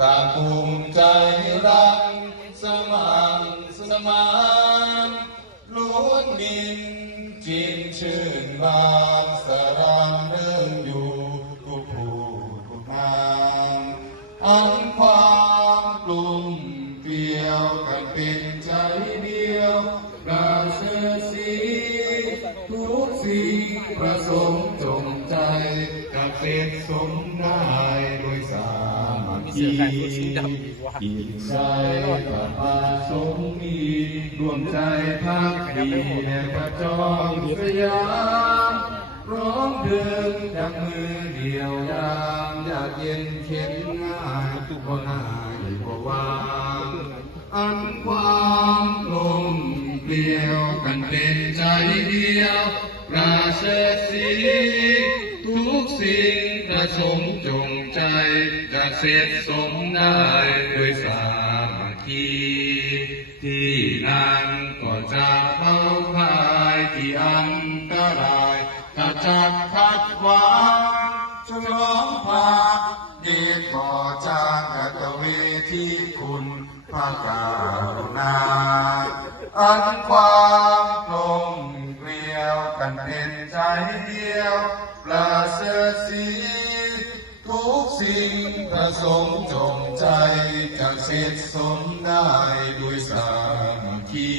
ต่างภูมิใจรักสมัครสมานล้วนมินจินชื่นบานสรานเริ่มอยู่ทุกผู้ทุกนามอันความกลุ่มเดียวกันเป็นใจเดียวประเสริฐสีทุกสิ่งประสงค์จงใจกับเสร็จสมได้โดยสามัคคีอิ่มใจกับมาสมมีรวมใจพักดีกระจองสยามร้องเดินดังมือเดียวยามอยากเย็นเข็นง่ายทุกคนหายกว่าวางอันความลมเปลี่ยวกันเป็นใจเดียวประเสริฐสีทุกสิ่งประสงค์จงใจจะเสร็จสมได้ด้วยสามัคคีที่นั่นก็จะเข้าคลายที่อันตรายขจัดขัดขวางฉลองพระเดชก่อจ้างกัตเวทีคุณพระกรุณาอันความกลมเกลียวกันเป็นใจเดียวประเสริฐสีทุกสิ่งประสงค์จงใจจะเสร็จสมได้ด้วยสามัคคี